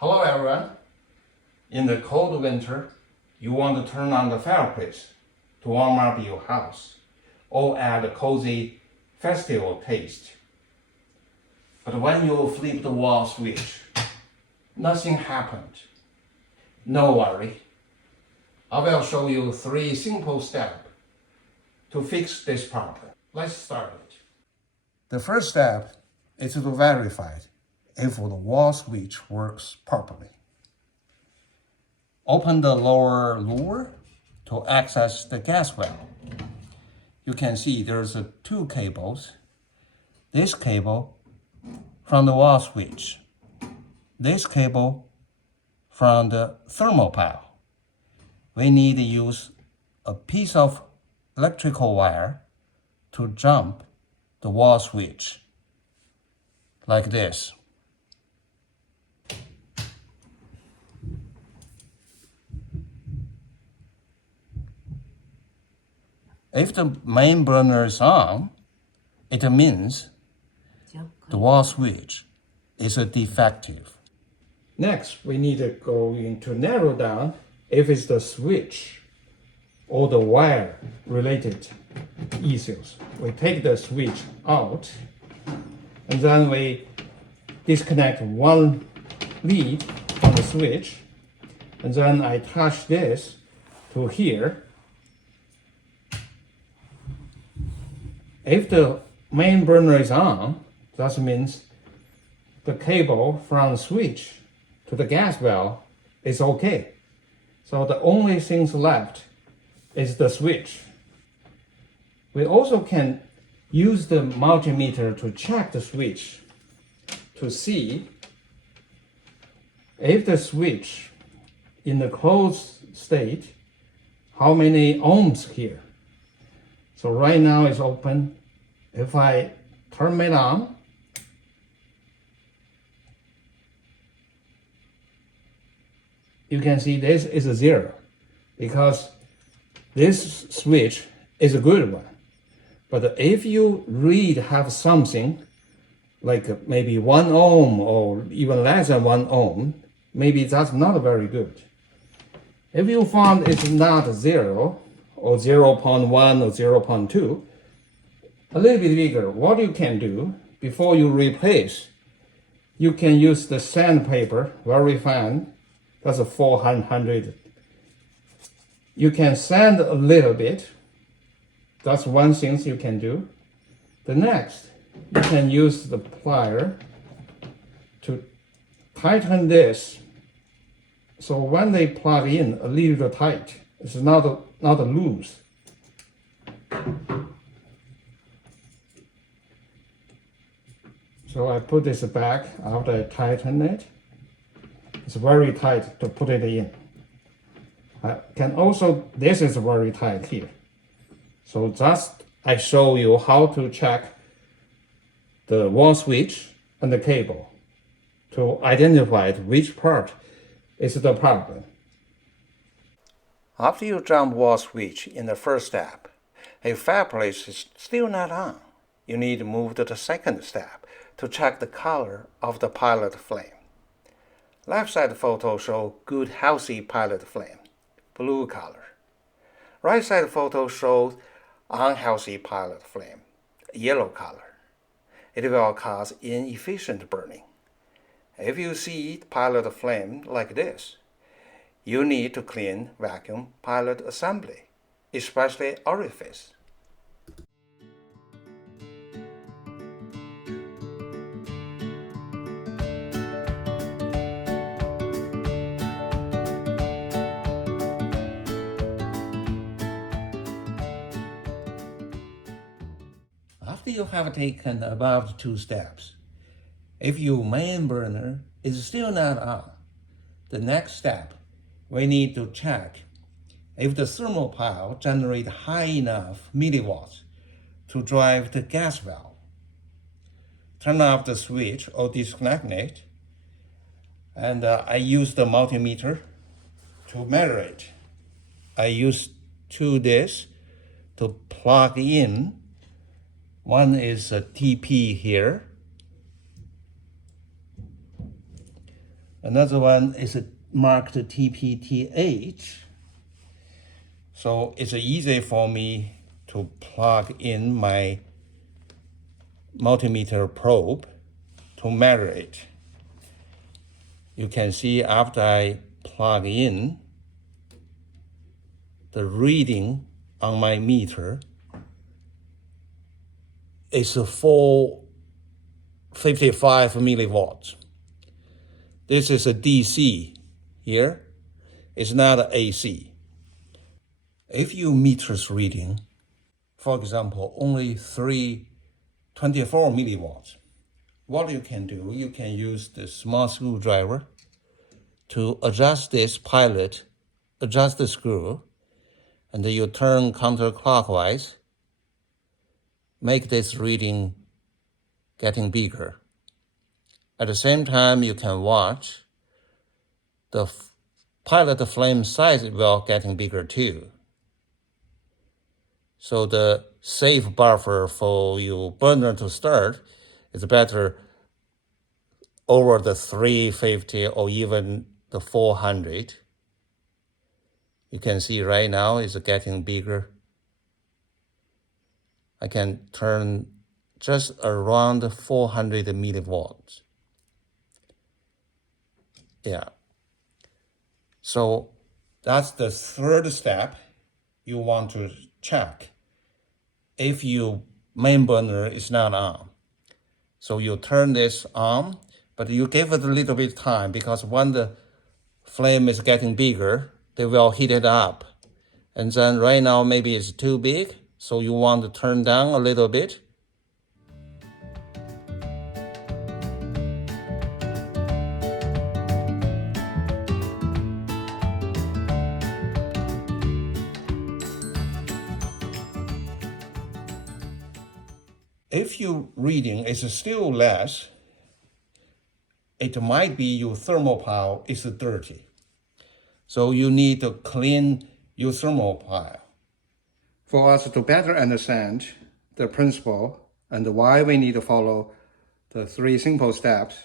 Hello everyone. In the cold winter, you want to turn on the fireplace to warm up your house or add a cozy festival taste. But when you flip the wall switch, nothing happened. No worry. I will show you 3 simple steps to fix this problem. Let's start it. The first step is to verify if the wall switch works properly. Open the lower lower to access the gas valve. You can see there's 2 cables. This cable from the wall switch. This cable from the thermopile. We need to use a piece of electrical wire to jump the wall switch, like this. If the main burner is on, it means the wall switch is defective. Next, we need to go in to narrow down if it's the switch or the wire related issues. We take the switch out and then we disconnect one lead from the switch, and then I attach this to here. If the main burner is on, that means the cable from the switch to the gas valve is okay. So the only things left is the switch. We also can use the multimeter to check the switch to see if the switch in the closed state, how many ohms here. So right now it's open. If I turn it on, you can see this is a 0 because this switch is a good one. But if you really have something like maybe 1 ohm or even less than 1 ohm, maybe that's not very good. If you found it's not 0 or 0.1 or 0.2, a little bit bigger, what you can do before you replace, you can use the sandpaper, very fine. That's a 400. You can sand a little bit. That's one thing you can do. The next, you can use the plier to tighten this. So when they plug in, a little tight. It's not loose. So I put this back after I tighten it. It's very tight to put it in. This is very tight here. So just I show you how to check the wall switch and the cable to identify which part is the problem. After you jump wall switch in the first step, if fireplace is still not on, you need to move to the second step to check the color of the pilot flame. Left side photo shows good healthy pilot flame, blue color. Right side photo shows unhealthy pilot flame, yellow color. It will cause inefficient burning. If you see pilot flame like this, you need to clean vacuum pilot assembly, especially orifice. After you have taken above 2 steps, if your main burner is still not on, the next step, we need to check if the thermopile generates high enough millivolts to drive the gas valve. Turn off the switch or disconnect it, and I use the multimeter to measure it. I use 2 discs to plug in. One is a TP here. Another one is marked TPTH. So it's easy for me to plug in my multimeter probe to measure it. You can see after I plug in, the reading on my meter is 455 millivolts. This is a DC here. It's not an AC. If your meter's reading, for example, only 324 millivolts, what you can do, you can use the small screwdriver to adjust this pilot, adjust the screw, and you turn counterclockwise, make this reading getting bigger. At the same time, you can watch the pilot flame size will getting bigger too. So the safe buffer for your burner to start is better over the 350 or even the 400. You can see right now it's getting bigger. I can turn just around 400 millivolts. Yeah. So that's the third step you want to check if your main burner is not on. So you turn this on, but you give it a little bit of time because when the flame is getting bigger, they will heat it up. And then right now maybe it's too big, so you want to turn down a little bit. If your reading is still less, it might be your thermopile is dirty. So you need to clean your thermopile. For us to better understand the principle and why we need to follow the 3 simple steps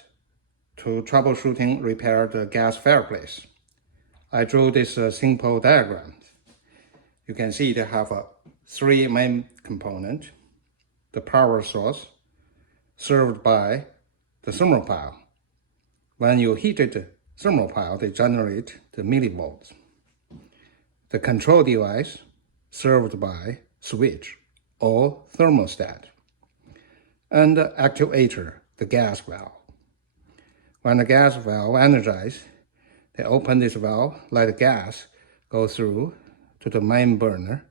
to troubleshooting repair the gas fireplace, I drew this simple diagram. You can see they have 3 main components. The power source served by the thermopile. When you heat the thermopile, they generate the millivolts. The control device served by switch or thermostat. And the actuator, the gas valve. When the gas valve energized, they open this valve, let the gas go through to the main burner.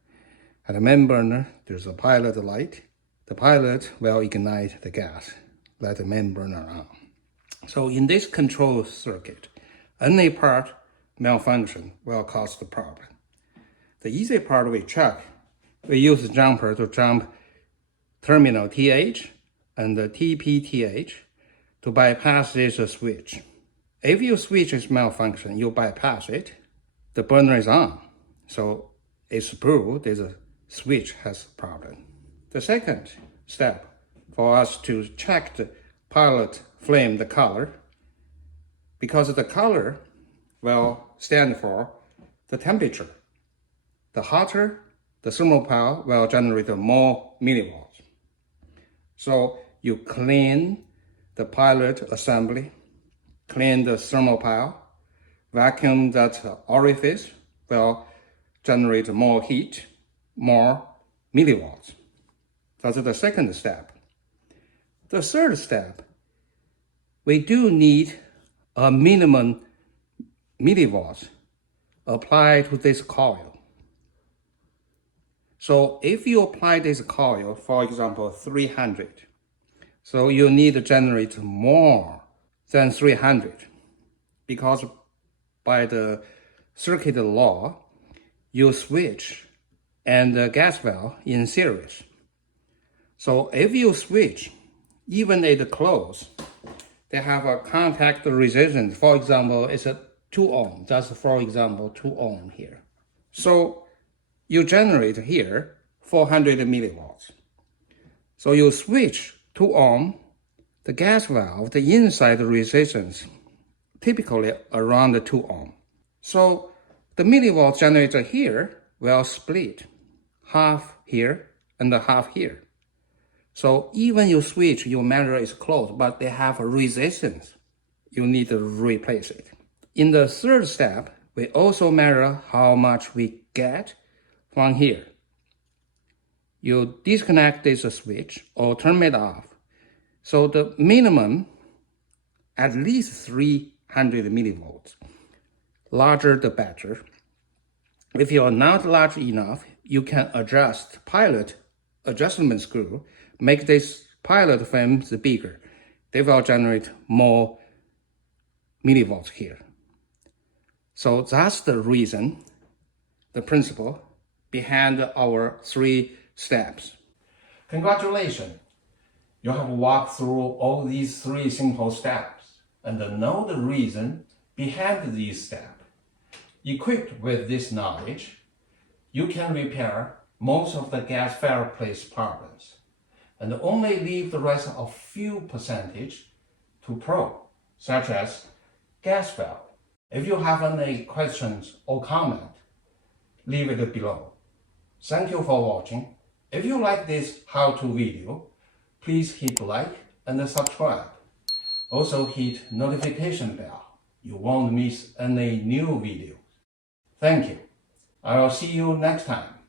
At the main burner, there's a pilot light. The pilot will ignite the gas, let the main burner on. So in this control circuit, any part malfunction will cause the problem. The easy part we check, we use the jumper to jump terminal TH and the TPTH to bypass this switch. If your switch is malfunction, you bypass it, the burner is on. So it's proved this switch has a problem. The second step for us to check the pilot flame, the color, because the color will stand for the temperature. The hotter the thermopile will generate more millivolts. So you clean the pilot assembly, clean the thermopile, vacuum that orifice will generate more heat, more millivolts. That's the second step. The third step, we do need a minimum millivolts applied to this coil. So if you apply this coil, for example, 300, so you need to generate more than 300 because by the circuit law, you switch and the gas valve in series. So if you switch, even at close, they have a contact resistance. For example, it's a 2 ohm. That's for example 2 ohm here. So you generate here 400 millivolts. So you switch 2 ohm, the gas valve, the inside resistance typically around 2 ohm. So the millivolt generator here will split half here and half here. So even you switch, your measure is close, but they have a resistance. You need to replace it. In the third step, we also measure how much we get from here. You disconnect this switch or turn it off. So the minimum, at least 300 millivolts. Larger the better. If you are not large enough, you can adjust pilot adjustment screw, make this pilot frames bigger. They will generate more millivolts here. So that's the reason, the principle behind our 3 steps. Congratulations! You have walked through all these 3 simple steps and know the reason behind these steps. Equipped with this knowledge, you can repair most of the gas fireplace problems and only leave the rest of few percentage to pro, such as gas valve. If you have any questions or comment, leave it below. Thank you for watching. If you like this how-to video, please hit like and subscribe. Also hit notification bell. You won't miss any new videos. Thank you. I will see you next time.